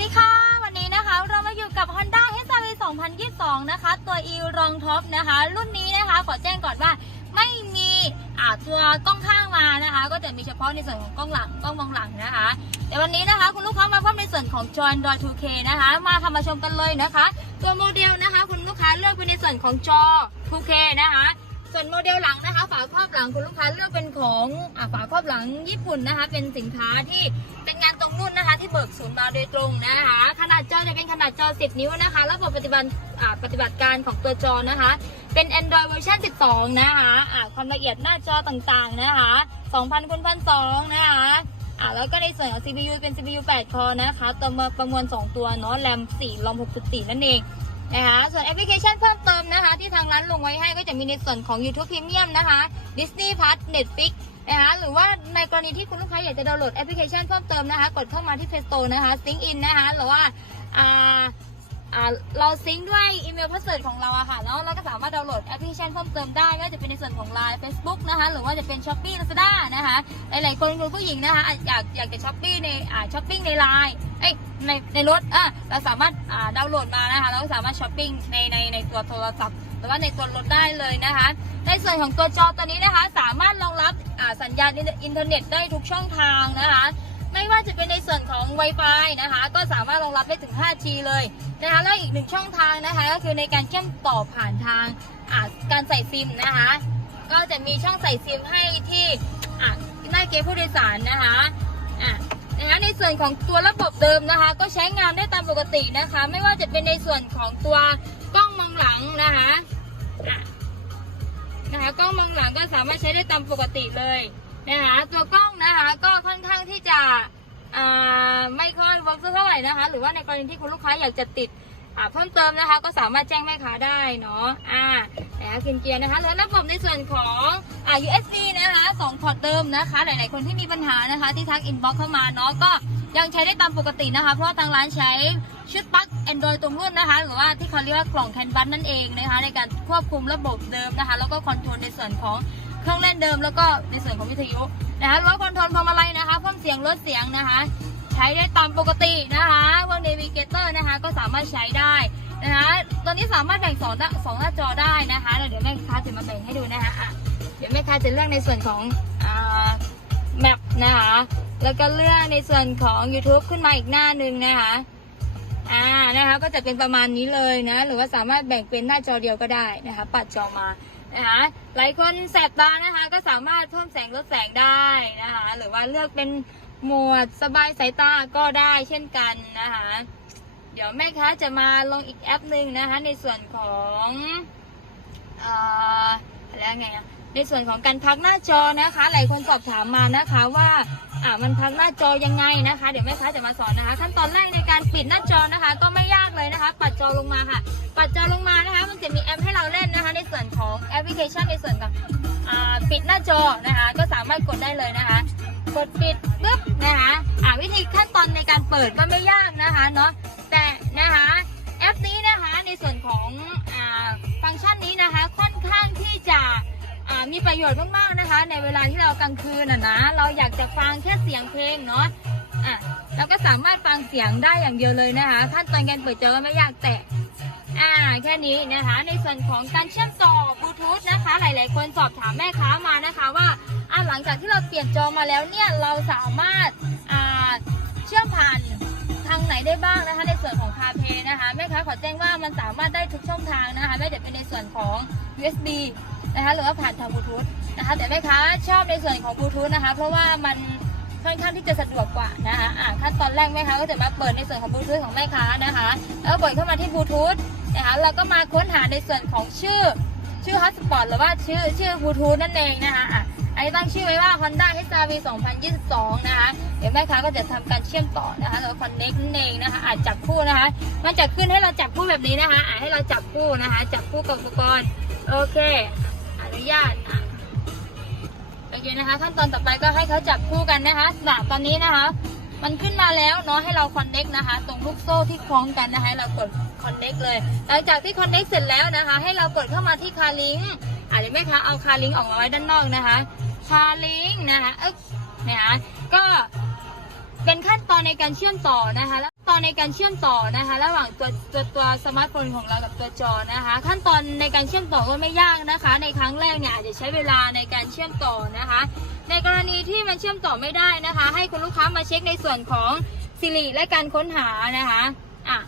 ดีค่ะ วันนี้นะคะ เรามาอยู่กับ Honda HRV 2022 นะคะ ตัว e รองท็อปนะคะ รุ่นนี้นะคะ ขอแจ้งก่อนว่าไม่มีอ่าตัวกล้องข้างมานะคะ ก็จะมีเฉพาะในส่วนของกล้องหลังกล้องมองหลังนะคะ แต่วันนี้นะคะ คุณลูกค้ามาเพิ่มในส่วนของ Joy Android 2K นะคะ มาทำมาชมกันเลยนะคะ ตัวโมเดลนะคะ คุณลูกค้าเลือกเป็นในส่วนของจอ 2K นะคะ ส่วนโมเดลหลังนะคะ ฝาครอบ หลังคุณลูกค้าเลือกเป็นของอฝาครอบหลังญี่ปุ่นนะคะ เป็นสินค้าที่เป็นงานตรงรุ่นนะคะ ที่เบิกศูนย์มาโดยตรงนะคะ ขนาดจอจะเป็นขนาดจอ 10 นิ้วนะคะ ระบบปฏิบัติปฏิบัติการของตัวจอนะคะ เป็น Android เวอร์ชัน12 นะคะอ่าความละเอียดหน้าจอต่างๆนะคะ2,000คูณ1,200นะคะอ่าแล้วก็ในส่วนของ CPU เป็น CPU 8 คอนะคะ ตัวมาประมวล 2 ตัวเนาะ แรม4รอม6.4 นั่นเอง นะคะส่วนแอปพลิเคชันเพิ่มเติมนะคะ ที่ทางร้านลงไว้ให้ก็จะมีในส่วนของ YouTube Premium นะคะ Disney Plus Netflix นะคะหรือว่าในกรณีที่คุณลูกค้าอยากจะดาวน์โหลดแอปพลิเคชันเพิ่มเติมนะคะ กดเข้ามาที่ Play Store นะคะ Sync in นะคะหรือว่าอ่าอ่า เราซิงค์ด้วยอีเมลพาสเวิร์ดของเราอะค่ะเนาะเราก็สามารถดาวน์โหลดแอปพลิเคชันเพิ่มเติมได้ไม่ว่าจะเป็นในส่วนของ Line Facebook นะคะ หรือว่าจะเป็น Shopee Lazada นะคะ หลายๆคนคุณผู้หญิงนะคะอยากอยากจะช้อปปี้ในอ่าช้อปปิ้งในไลน์เอ้ยในในรถอะเราสามารถอ่าดาวน์โหลดมานะคะเราก็สามารถช้อปปิ้งในในในตัวโทรศัพท์หรือว่าในตัวรถได้เลยนะคะ ในส่วนของตัวจอตัวนี้นะคะ สามารถรองรับอ่าสัญญาณอินเทอร์เน็ตได้ทุกช่องทางนะคะ ไม่ว่าจะเป็นในส่วนของ Wi-Fi นะคะ ก็สามารถรองรับได้ถึง 5G เลยนะคะแล้วอีกหนึ่งช่องทางนะคะ ก็คือในการเชื่อมต่อผ่านทางการใส่ซิมนะคะ ก็จะมีช่องใส่ซิมให้ที่หน้าเกมผู้โดยสารนะคะนะคะในส่วนของตัวระบบเดิมนะคะ ก็ใช้งานได้ตามปกตินะคะ ไม่ว่าจะเป็นในส่วนของตัวกล้องมองหลังนะคะนะคะกล้องมองหลังก็สามารถใช้ได้ตามปกติเลย นะคะตัวกล้องนะคะก็ค่อนข้างที่จะไม่ค่อยเวิร์กเท่าไหร่นะคะ หรือว่าในกรณีที่คุณลูกค้าอยากจะติดเพิ่มเติมนะคะ ก็สามารถแจ้งแม่ค้าได้เนาะอ่าแล้วคินเกียร์นะคะแล้วระบบในส่วนของอ่า USB นะคะสองพอร์ตเดิมนะคะ หลาย ๆ คนที่มีปัญหานะคะ ที่ทักอินบ็อกเข้ามาเนาะก็ยังใช้ได้ตามปกตินะคะ เพราะว่าทางร้านใช้ชุดปลั๊ก Android ตรงรุ่นนะคะ หรือว่าที่เขาเรียกว่ากล่องแคนบัสนั่นเองนะคะ ในการควบคุมระบบเดิมนะคะ แล้วก็คอนโทรลในส่วนของ เครื่องเล่นเดิมแล้วก็ในส่วนของวิทยุนะคะแล้วคอนโทรลพวงมาลัยนะคะเพิ่มเสียงลดเสียงนะคะ ใช้ได้ตามปกตินะคะพวกเนวิเกเตอร์นะคะก็สามารถใช้ได้นะคะตัวนี้สามารถแบ่งสองหน้สองหน้าจอได้นะคะเดี๋ยวแม่ค้าจะมาแบ่งให้ดูนะคะะเดี๋ยวแม่ค้าจะเลือกในส่วนของอแมปนะคะแล้วก็เลือกในส่วนของ YouTube ขึ้นมาอีกหน้าหนึ่งนะคะอ่านะคะก็จะเป็นประมาณนี้เลยนะ หรือว่าสามารถแบ่งเป็นหน้าจอเดียวก็ได้นะคะ ปัดจอมา นะคะหลายคนแสบตานะคะ ก็สามารถเพิ่มแสงลดแสงได้นะคะ หรือว่าเลือกเป็นหมวดสบายสายตาก็ได้เช่นกันนะคะ เดี๋ยวแม่ค้าจะมาลงอีกแอปหนึ่งนะคะ ในส่วนของอะไรไงอะในส่วนของการพักหน้าจอนะคะ หลายคนสอบถามมานะคะว่า อ่ามันพักหน้าจอยังไงนะคะ เดี๋ยวแม่ค้าจะมาสอนนะคะขั้นตอนแรกในการปิดหน้าจอนะคะ ก็ไม่ยากเลยนะคะ ปัดจอลงมาค่ะ ปัดจอลงมานะคะ มันจะมีแอปให้เราเล่นนะคะ ในส่วนของ แอปพลิเคชันในส่วนของปิดหน้าจอนะคะ ก็สามารถกดได้เลยนะคะ กดปิดปุ๊บนะคะอ่าวิธีขั้นตอนในการเปิดก็ไม่ยากนะคะเนาะแต่นะคะแอปนี้นะคะในส่วนของอฟังก์ชันนี้นะคะค่อนข้างที่จะมีประโยชน์มากๆนะคะ ในเวลาที่เรากลางคืนน่ะนะเราอยากจะฟังแค่เสียงเพลงเนาะอะเราก็สามารถฟังเสียงได้อย่างเดียวเลยนะคะขั้นตอนการเปิดจอก็ไม่ยากแต่ อ่าแค่นี้นะคะ ในส่วนของการเชื่อมต่อบลูทูธนะคะ หลาย ๆ คนสอบถามแม่ค้ามานะคะว่าอ่าหลังจากที่เราเปลี่ยนจอมาแล้วเนี่ยเราสามารถอ่าเชื่อมผ่านทางไหนได้บ้างนะคะในส่วนของคาเพนะคะแม่ค้าขอแจ้งว่ามันสามารถได้ทุกช่องทางนะคะไม่ว่าจะเป็นในส่วนของ USB นะคะหรือว่าผ่านทางบลูทูธนะคะแต่แม่ค้าชอบในส่วนของบลูทูธนะคะ เพราะว่ามันค่อนข้างที่จะสะดวกกว่านะคะอ่าขั้นตอนแรกแม่ค้าก็จะมาเปิดในส่วนของบลูทูธของแม่ค้านะคะ แล้วเปิดเข้ามาที่บลูทูธ นะคะเราก็มาค้นหาในส่วนของชื่อชื่อ Hotspot หรือว่าชื่อชื่อบลูทูธนั่นเองนะคะอะอันนี้ตั้งชื่อไว้ว่า Honda HRV 2022 นะคะ เดี๋ยวแม่ค้าก็จะทำการเชื่อมต่อนะคะแล้ว connect นั่นเองนะคะอาจจับคู่นะคะ มันจะขึ้นให้เราจับคู่แบบนี้นะคะอะให้เราจับคู่นะคะ จับคู่กับอุปกรณ์ โอเค อนุญาตอะโอเคนะคะ ขั้นตอนต่อไปก็ให้เขาจับคู่กันนะคะน่ะตอนนี้นะคะ มันขึ้นมาแล้วเนาะให้เราคอนเน็กนะคะ ตรงลูกโซ่ที่คล้องกันนะคะเรากดคอนเน็กเลย หลังจากที่คอนเน็กเสร็จแล้วนะคะ ให้เรากดเข้ามาที่คาลิงอาจจะไม่คะเอาคาลิงออกมาไว้ด้านนอกนะคะ คาลิงนะคะเอ๊ะนะคะก็เป็นขั้นตอนในการเชื่อมต่อนะคะแล้ว ตอนในการเชื่อมต่อนะคะ ระหว่างตัวตัวตัวสมาร์ทโฟนของเรากับตัวจอนะคะ ขั้นตอนในการเชื่อมต่อก็ไม่ยากนะคะ ในครั้งแรกเนี่ยอาจจะใช้เวลาในการเชื่อมต่อนะคะ ในกรณีที่มันเชื่อมต่อไม่ได้นะคะ ให้คุณลูกค้ามาเช็คในส่วนของสิริและการค้นหานะคะอะ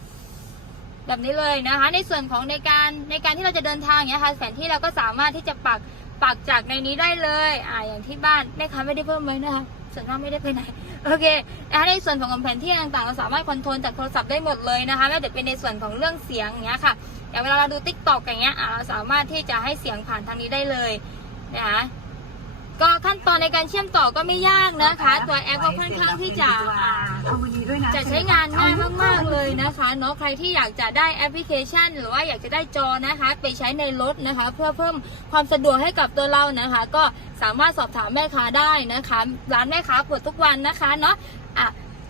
แบบนี้เลยนะคะ ในส่วนของในการในการที่เราจะเดินทางเงี้ยค่ะแผนที่เราก็สามารถที่จะปักปักจากในนี้ได้เลยอ่าอย่างที่บ้านแม่ค้าไม่ได้เพิ่มไว้นะคะ ส่วนมากไม่ได้ไปไหน โอเคนะคะในส่วนของแผนที่ต่างๆ เราสามารถคอนโทรลจากโทรศัพท์ได้หมดเลยนะคะไม่ว่าจะเป็นในส่วนของเรื่องเสียงอย่างเงี้ยค่ะอย่างเวลาเราดูติ๊กตอกอย่างเงี้ยเราสามารถที่จะให้เสียงผ่านทางนี้ได้เลยนะคะก็ขั้นตอนในการเชื่อมต่อก็ไม่ยากนะคะ ตัวแอปก็ค่อนข้างที่จะ ดีด้วยนะ จะใช้งานง่ายมาก ๆ เลยนะคะเนาะใครที่อยากจะได้แอปพลิเคชัน หรือว่าอยากจะได้จอนะคะ ไปใช้ในรถนะคะ เพื่อเพิ่มความสะดวกให้กับตัวเรานะคะ ก็สามารถสอบถามแม่ค้าได้นะคะ ร้านแม่ค้าเปิดทุกวันนะคะเนาะอะ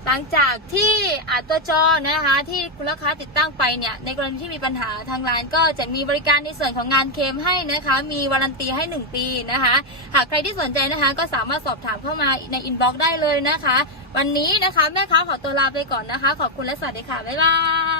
หลังจากที่อะตัวจอนะคะที่คุณลูกค้าติดตั้งไปเนี่ยในกรณีที่มีปัญหาทางร้านก็จะมีบริการในส่วนของงานเคมให้นะคะ มีวารันตีให้ 1 ปีนะคะ หากใครที่สนใจนะคะ ก็สามารถสอบถามเข้ามาในอินบ็อกซ์ได้เลยนะคะ วันนี้นะคะแม่ค้าขอตัวลาไปก่อนนะคะ ขอบคุณและสวัสดีค่ะบ๊ายบาย